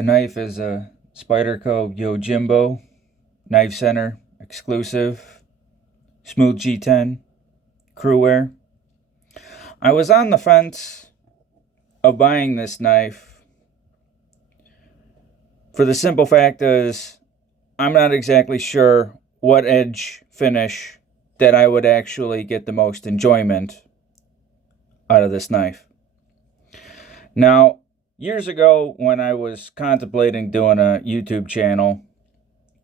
The knife is a Spyderco Yojimbo Knife Center exclusive Smooth G10 Crewwear. I was on the fence of buying this knife for the simple fact is I'm not exactly sure what edge finish that I would actually get the most enjoyment out of this knife. Now, years ago when I was contemplating doing a YouTube channel,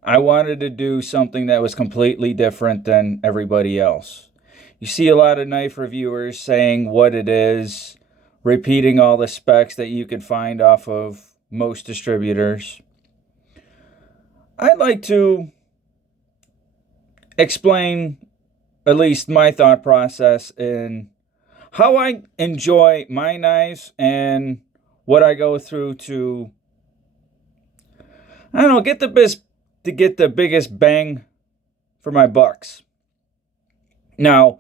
I wanted to do something that was completely different than everybody else. You see a lot of knife reviewers saying what it is, repeating all the specs that you could find off of most distributors. I'd like to explain at least my thought process in how I enjoy my knives and what I go through to, I don't know, get the biggest bang for my bucks. Now,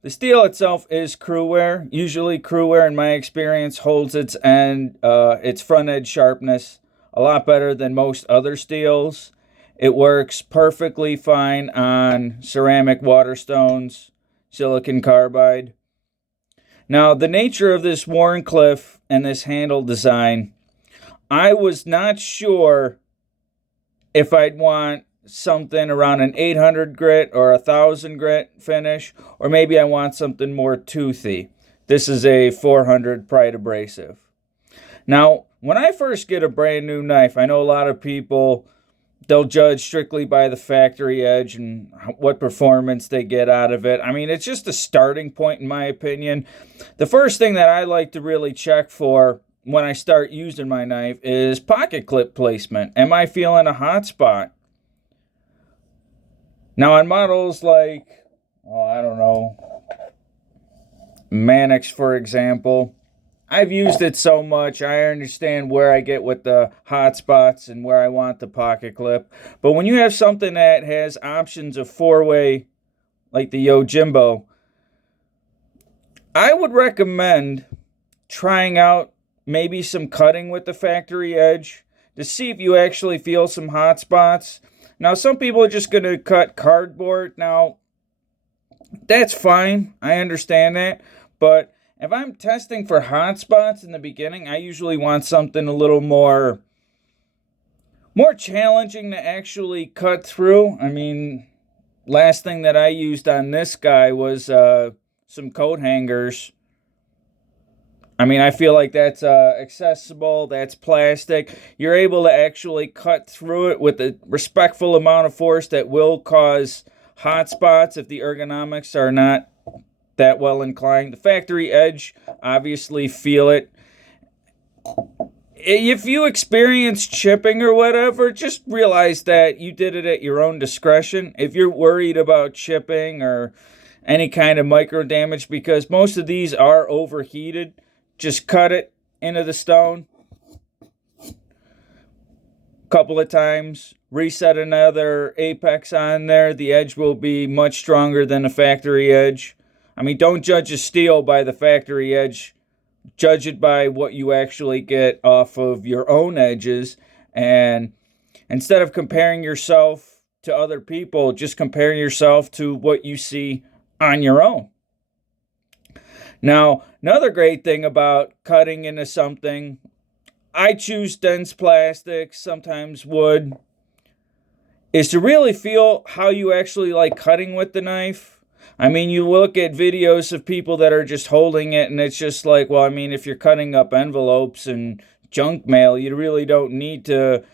the steel itself is Crewwear. Usually Crewwear, in my experience, holds its front edge sharpness a lot better than most other steels. It works perfectly fine on ceramic waterstones, silicon carbide. Now, the nature of this Wharncliffe and this handle design, I was not sure if I'd want something around an 800 grit or 1000 grit finish, or maybe I want something more toothy. This is a 400 Pride abrasive. Now, when I first get a brand new knife, I know a lot of people, they'll judge strictly by the factory edge and what performance they get out of it. I mean, it's just a starting point in my opinion. The first thing that I like to really check for when I start using my knife is pocket clip placement. Am I feeling a hot spot? Now on models like, I don't know, Mannix for example, I've used it so much, I understand where I get with the hot spots and where I want the pocket clip. But when you have something that has options of four-way, like the Yojimbo, I would recommend trying out maybe some cutting with the factory edge to see if you actually feel some hot spots. Now, some people are just going to cut cardboard. Now, that's fine. I understand that. But if I'm testing for hot spots in the beginning, I usually want something a little more challenging to actually cut through. I mean, last thing that I used on this guy was some coat hangers. I mean, I feel like that's accessible, that's plastic. You're able to actually cut through it with a respectful amount of force that will cause hot spots if the ergonomics are not that well inclined. The factory edge, obviously feel it. If you experience chipping or whatever, just realize that you did it at your own discretion. If you're worried about chipping or any kind of micro damage, because most of these are overheated, just cut it into the stone a couple of times, reset another apex on there. The edge will be much stronger than the factory edge. I mean, don't judge a steel by the factory edge. Judge it by what you actually get off of your own edges. And instead of comparing yourself to other people, just compare yourself to what you see on your own. Now, another great thing about cutting into something, I choose dense plastic, sometimes wood, is to really feel how you actually like cutting with the knife. I mean, you look at videos of people that are just holding it and it's just like, well, I mean, if you're cutting up envelopes and junk mail, you really don't need to.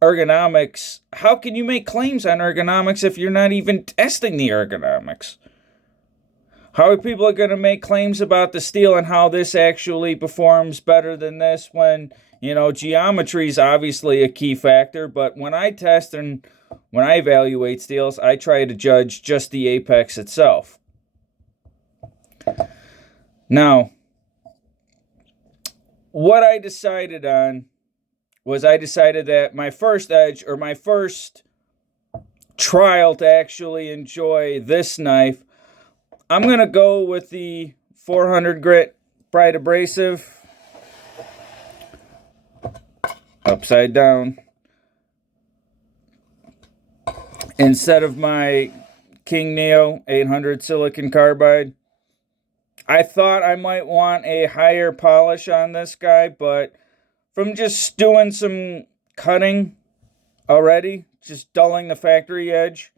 Ergonomics, how can you make claims on ergonomics if you're not even testing the ergonomics? How are people going to make claims about the steel and how this actually performs better than this when, geometry is obviously a key factor, but when I test and when I evaluate steels, I try to judge just the apex itself. Now, what I decided on was I decided that my first edge, or my first trial to actually enjoy this knife, I'm going to go with the 400 grit Pride abrasive. upside down. Instead of my King Neo 800 silicon carbide, I thought I might want a higher polish on this guy, but from just doing some cutting already, just dulling the factory edge,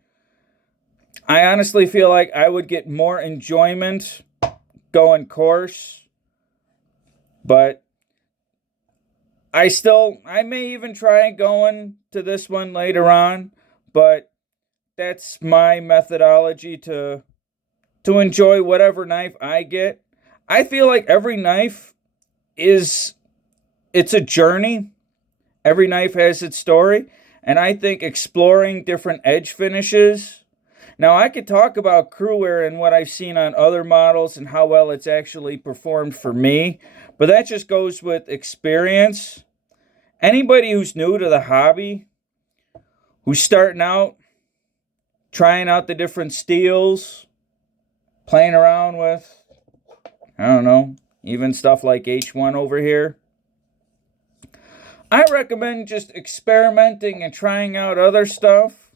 I honestly feel like I would get more enjoyment going coarse. But I may even try going to this one later on, but that's my methodology to enjoy whatever knife I get. I feel like every knife it's a journey. Every knife has its story, and I think exploring different edge finishes. Now, I could talk about Cruwear and what I've seen on other models and how well it's actually performed for me, but that just goes with experience. Anybody who's new to the hobby, who's starting out, trying out the different steels, playing around with, I don't know, even stuff like H1 over here, I recommend just experimenting and trying out other stuff,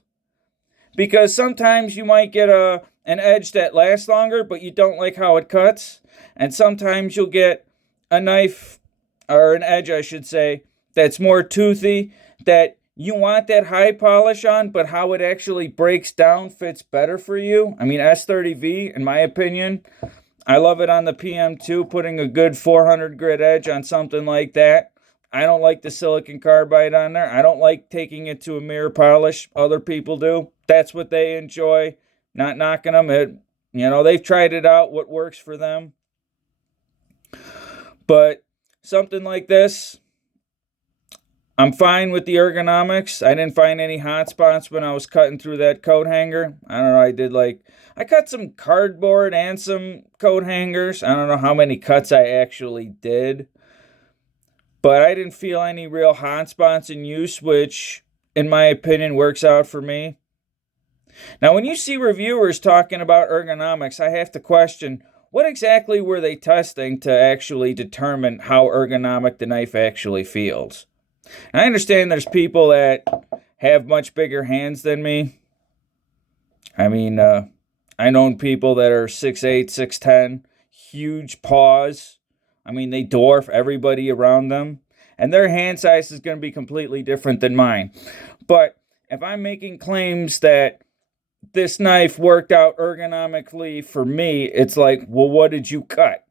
because sometimes you might get an edge that lasts longer, but you don't like how it cuts. And sometimes you'll get a knife, or an edge, I should say, that's more toothy, that you want that high polish on, but how it actually breaks down fits better for you. I mean, S30V, in my opinion, I love it on the PM2, putting a good 400 grit edge on something like that. I don't like the silicon carbide on there. I don't like taking it to a mirror polish. Other people do. That's what they enjoy. Not knocking them. They've tried it out, what works for them. But something like this, I'm fine with the ergonomics. I didn't find any hot spots when I was cutting through that coat hanger. I don't know, I cut some cardboard and some coat hangers. I don't know how many cuts I actually did, but I didn't feel any real hot spots in use, which, in my opinion, works out for me. Now, when you see reviewers talking about ergonomics, I have to question, what exactly were they testing to actually determine how ergonomic the knife actually feels? And I understand there's people that have much bigger hands than me. I mean, I know people that are 6'8", 6'10", huge paws. I mean, they dwarf everybody around them. And their hand size is going to be completely different than mine. But if I'm making claims that this knife worked out ergonomically for me, it's like, well, what did you cut?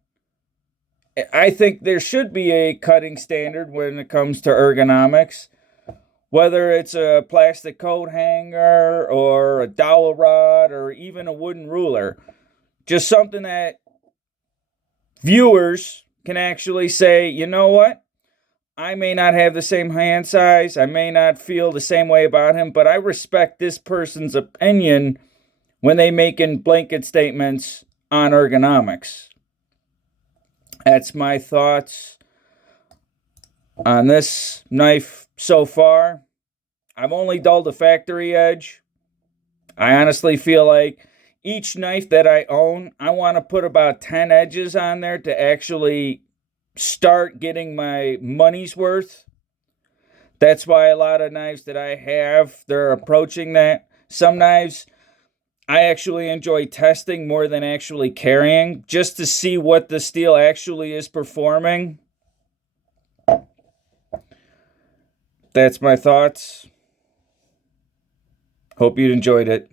I think there should be a cutting standard when it comes to ergonomics. Whether it's a plastic coat hanger or a dowel rod or even a wooden ruler. Just something that viewers can actually say, you know what? I may not have the same hand size. I may not feel the same way about him, but I respect this person's opinion when they making blanket statements on ergonomics. That's my thoughts on this knife so far. I've only dulled the factory edge. I honestly feel like each knife that I own, I want to put about 10 edges on there to actually start getting my money's worth. That's why a lot of knives that I have, they're approaching that. Some knives I actually enjoy testing more than actually carrying, just to see what the steel actually is performing. That's my thoughts. Hope you enjoyed it.